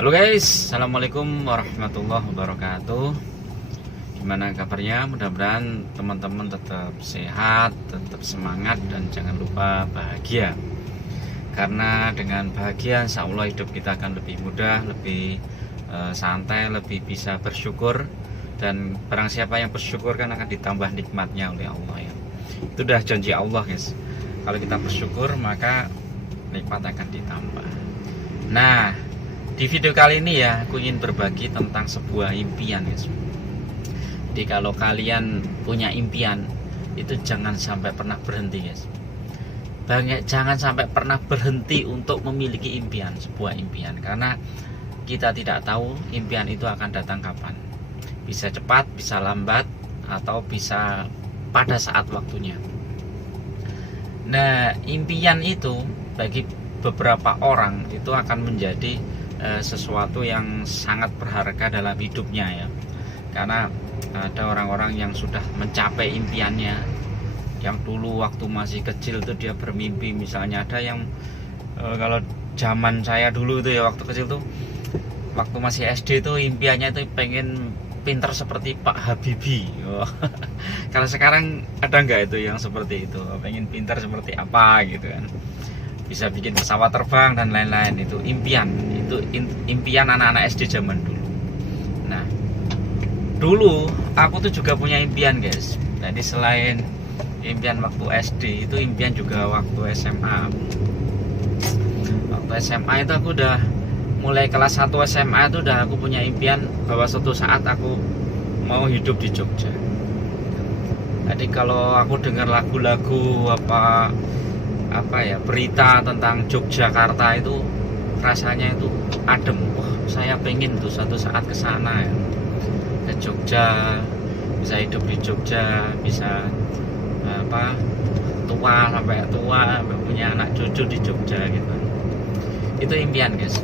Halo guys, assalamualaikum warahmatullahi wabarakatuh. Gimana kabarnya? Mudah-mudahan teman-teman tetap sehat, tetap semangat, dan jangan lupa bahagia. Karena dengan bahagia, insya Allah hidup kita akan lebih mudah, lebih santai, lebih bisa bersyukur. Dan barang siapa yang bersyukur kan akan ditambah nikmatnya oleh Allah ya. Itu udah janji Allah guys. Kalau kita bersyukur maka nikmat akan ditambah. Nah, di video kali ini ya aku ingin berbagi tentang sebuah impian guys. Jadi kalau kalian punya impian itu jangan sampai pernah berhenti guys. Jangan sampai pernah berhenti untuk memiliki impian, sebuah impian. Karena kita tidak tahu impian itu akan datang kapan. Bisa cepat, bisa lambat, atau bisa pada saat waktunya. Nah, impian itu bagi beberapa orang itu akan menjadi sesuatu yang sangat berharga dalam hidupnya ya. Karena ada orang-orang yang sudah mencapai impiannya, yang dulu waktu masih kecil itu dia bermimpi. Misalnya ada yang kalau zaman saya dulu itu ya, waktu kecil tuh, waktu masih SD itu impiannya itu pengen pinter seperti Pak Habibie. Kalau sekarang ada nggak itu yang seperti itu, pengen pinter seperti apa gitu kan, bisa bikin pesawat terbang dan lain-lain. Itu impian anak-anak SD zaman dulu. Nah, dulu aku tuh juga punya impian guys. Jadi selain impian waktu SD, itu impian juga waktu SMA. Waktu SMA itu aku udah mulai kelas 1 SMA itu udah aku punya impian bahwa suatu saat aku mau hidup di Jogja. Jadi kalau aku dengar lagu-lagu apa ya, berita tentang Yogyakarta itu rasanya itu adem. Wah, saya pengen tuh suatu saat ke sana ya, ke Jogja, bisa hidup di Jogja, bisa tua sampai punya anak cucu di Jogja gitu. Itu impian guys.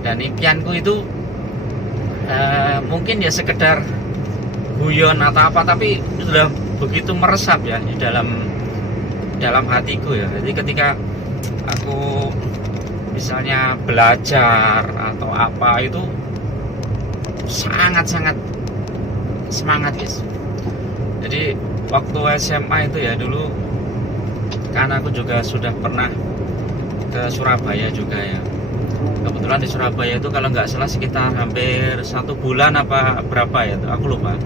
Dan impianku itu mungkin ya sekedar guyon atau apa, tapi sudah begitu meresap ya di dalam hatiku ya. Jadi ketika aku misalnya belajar atau apa, itu sangat-sangat semangat guys. Jadi waktu SMA itu ya dulu, karena aku juga sudah pernah ke Surabaya juga ya. Kebetulan di Surabaya itu kalau nggak salah sekitar hampir 1 bulan apa berapa ya, aku lupa.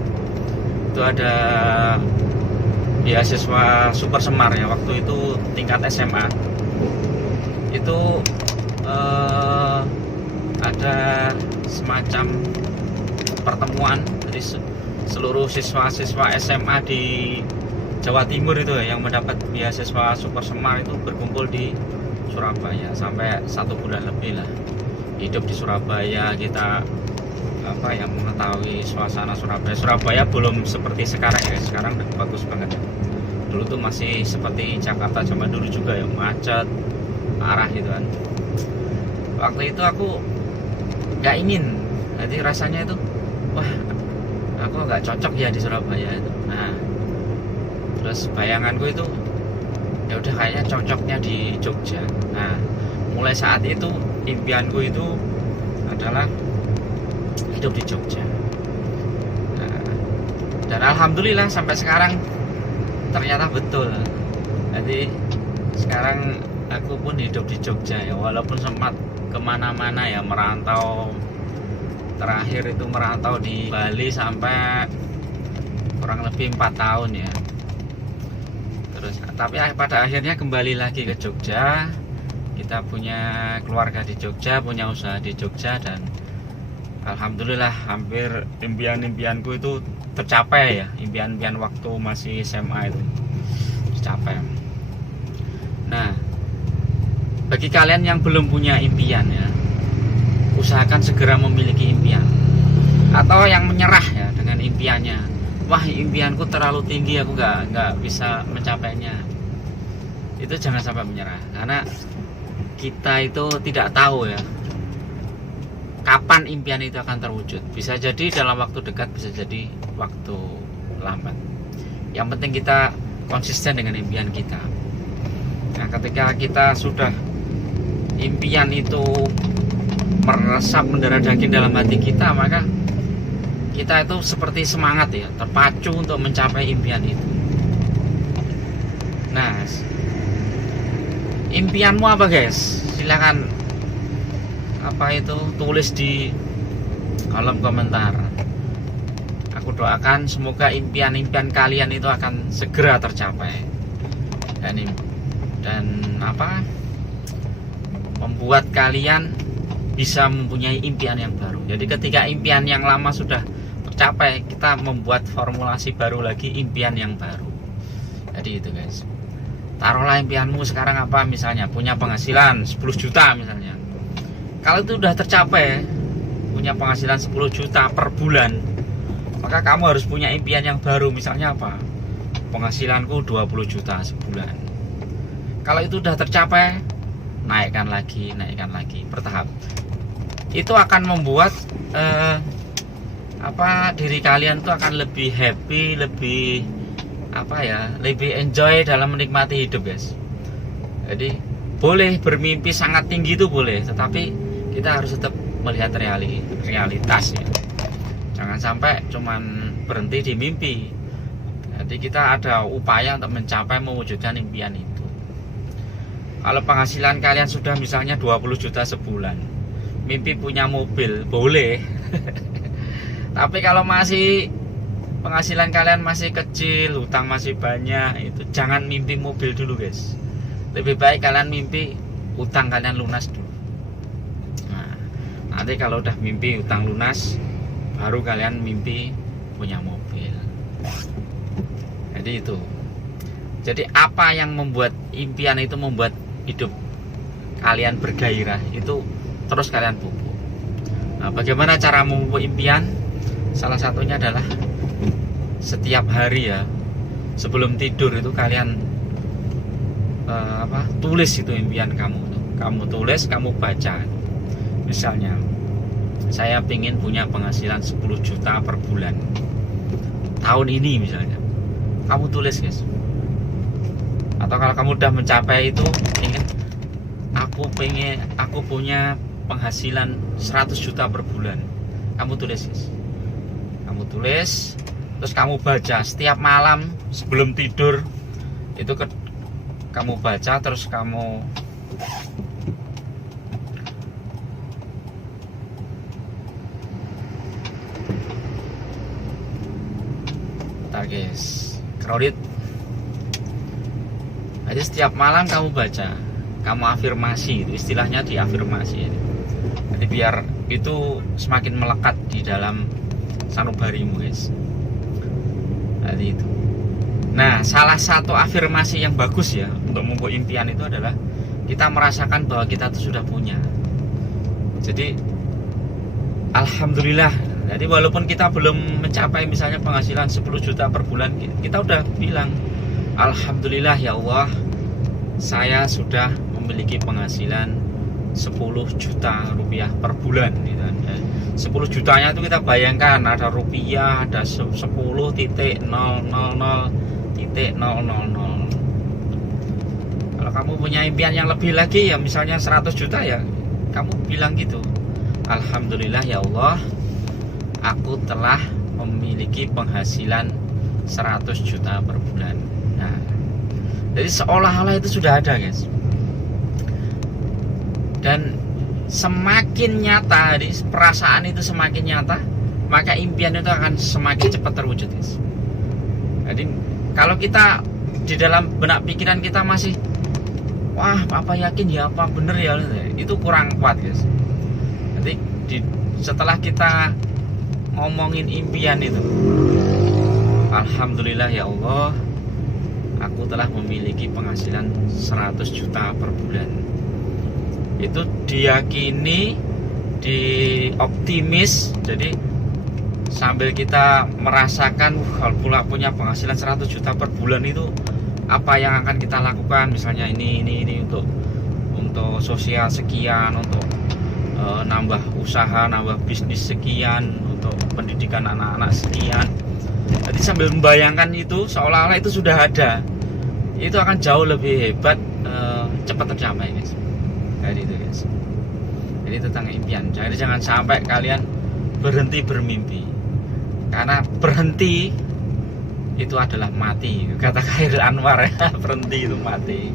Itu ada beasiswa Super Semar ya, waktu itu tingkat SMA. Itu ada semacam pertemuan dari seluruh siswa-siswa SMA di Jawa Timur itu ya, yang mendapat beasiswa Super Semar itu berkumpul di Surabaya sampai 1 bulan lebih lah hidup di Surabaya. Kita yang mengetahui suasana Surabaya belum seperti sekarang ya. Sekarang udah bagus banget ya. Dulu tuh masih seperti Jakarta zaman dulu juga ya, macet parah gitu kan. Waktu itu aku nggak ingin, jadi rasanya itu wah, aku nggak cocok ya di Surabaya itu. Nah, terus bayanganku itu ya udah kayaknya cocoknya di Jogja. Nah, mulai saat itu impianku itu adalah hidup di Jogja. Nah, dan alhamdulillah sampai sekarang ternyata betul. Jadi sekarang aku pun hidup di Jogja ya, walaupun sempat kemana-mana ya, merantau. Terakhir itu merantau di Bali sampai kurang lebih 4 tahun ya. Tapi pada akhirnya kembali lagi ke Jogja. Kita punya keluarga di Jogja, punya usaha di Jogja, dan alhamdulillah hampir impian-impianku itu tercapai ya. Impian-impian waktu masih SMA itu tercapai. Nah, bagi kalian yang belum punya impian ya, usahakan segera memiliki impian. Atau yang menyerah ya dengan impiannya, wah impianku terlalu tinggi, aku nggak bisa mencapainya. Itu jangan sampai menyerah, karena kita itu tidak tahu ya kapan impian itu akan terwujud. Bisa jadi dalam waktu dekat, bisa jadi waktu lambat. Yang penting kita konsisten dengan impian kita. Nah, ketika kita sudah impian itu meresap mendarah daging dalam hati kita, maka kita itu seperti semangat ya, terpacu untuk mencapai impian itu. Nah, impianmu apa guys? Silahkan tulis di kolom komentar. Aku doakan semoga impian-impian kalian itu akan segera tercapai dan membuat kalian bisa mempunyai impian yang baru. Jadi ketika impian yang lama sudah tercapai, kita membuat formulasi baru lagi, impian yang baru. Jadi itu guys, taruhlah impianmu sekarang apa, misalnya punya penghasilan 10 juta misalnya. Kalau itu sudah tercapai, punya penghasilan 10 juta per bulan, maka kamu harus punya impian yang baru. Misalnya apa, penghasilanku 20 juta sebulan. Kalau itu sudah tercapai, naikkan lagi bertahap. Itu akan membuat diri kalian tuh akan lebih happy, lebih enjoy dalam menikmati hidup guys. Jadi boleh bermimpi sangat tinggi itu boleh, tetapi kita harus tetap melihat realitas ya. Jangan sampai cuman berhenti di mimpi. Jadi kita ada upaya untuk mencapai, mewujudkan impian itu. Kalau penghasilan kalian sudah misalnya 20 juta sebulan, mimpi punya mobil boleh. Tapi kalau masih penghasilan kalian masih kecil, hutang masih banyak, itu jangan mimpi mobil dulu guys. Lebih baik kalian mimpi hutang kalian lunas dulu. Nah, nanti kalau udah mimpi hutang lunas, baru kalian mimpi punya mobil. Jadi itu. Jadi apa yang membuat impian itu membuat hidup kalian bergairah, itu terus kalian pupuk. Nah, bagaimana cara memupuk impian? Salah satunya adalah setiap hari ya, sebelum tidur itu kalian tulis itu impian kamu. Kamu tulis, kamu baca. Misalnya, saya ingin punya penghasilan 10 juta per bulan tahun ini misalnya. Kamu tulis guys. Atau kalau kamu udah mencapai itu, aku punya penghasilan 100 juta per bulan. Kamu tulis guys. Kamu tulis, terus kamu baca setiap malam sebelum tidur. Itu kamu baca, terus kamu guys, kredit. Jadi setiap malam kamu baca, kamu afirmasi, itu istilahnya diafirmasi. Jadi biar itu semakin melekat di dalam sanubarimu guys. Jadi itu. Nah, salah satu afirmasi yang bagus ya untuk memupuk impian itu adalah kita merasakan bahwa kita itu sudah punya. Jadi alhamdulillah. Jadi walaupun kita belum mencapai misalnya penghasilan 10 juta per bulan, kita udah bilang alhamdulillah ya Allah, saya sudah memiliki penghasilan 10 juta rupiah per bulan gitu. 10 jutanya itu kita bayangkan ada rupiah, ada 10.000.000. Kalau kamu punya impian yang lebih lagi ya, misalnya 100 juta ya, kamu bilang gitu, alhamdulillah ya Allah, aku telah memiliki penghasilan 100 juta per bulan. Nah, jadi seolah-olah itu sudah ada guys. Dan semakin nyata, perasaan itu semakin nyata, maka impian itu akan semakin cepat terwujud guys. Jadi kalau kita di dalam benak pikiran kita masih, wah apa yakin ya, apa bener ya, itu kurang kuat guys. Jadi setelah kita ngomongin impian itu, alhamdulillah ya Allah, aku telah memiliki penghasilan 100 juta per bulan. Itu diyakini, dioptimis. Jadi sambil kita merasakan kalau pula punya penghasilan 100 juta per bulan, itu apa yang akan kita lakukan, misalnya ini untuk sosial sekian, untuk nambah usaha, nambah bisnis sekian, untuk pendidikan anak-anak sekian. Jadi sambil membayangkan itu seolah-olah itu sudah ada, itu akan jauh lebih hebat, cepat tercapai guys. Jadi itu guys. Jadi tentang impian. Jadi jangan sampai kalian berhenti bermimpi. Karena berhenti itu adalah mati. Kata Khairil Anwar ya, berhenti itu mati.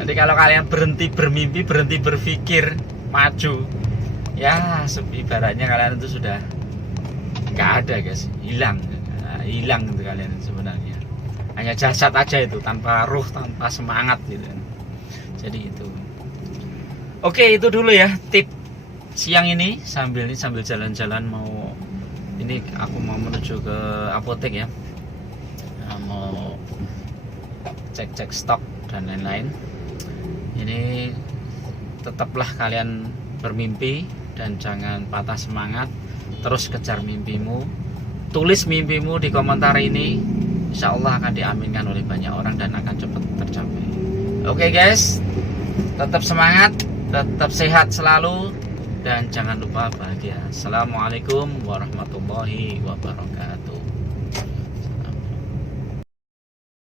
Nanti kalau kalian berhenti bermimpi, berhenti berpikir, maju, ya ibaratnya kalian itu sudah nggak ada guys, hilang itu kalian sebenarnya. Hanya jasad aja itu, tanpa ruh, tanpa semangat gitu. Jadi itu. Oke, itu dulu ya tip siang ini sambil jalan-jalan ini aku mau menuju ke apotek ya. Mau cek stok dan lain-lain. Ini tetaplah kalian bermimpi dan jangan patah semangat, terus kejar mimpimu. Tulis mimpimu di komentar ini, insya Allah akan diaminkan oleh banyak orang dan akan cepat tercapai. Oke guys, tetap semangat, tetap sehat selalu, dan jangan lupa bahagia. Assalamualaikum warahmatullahi wabarakatuh.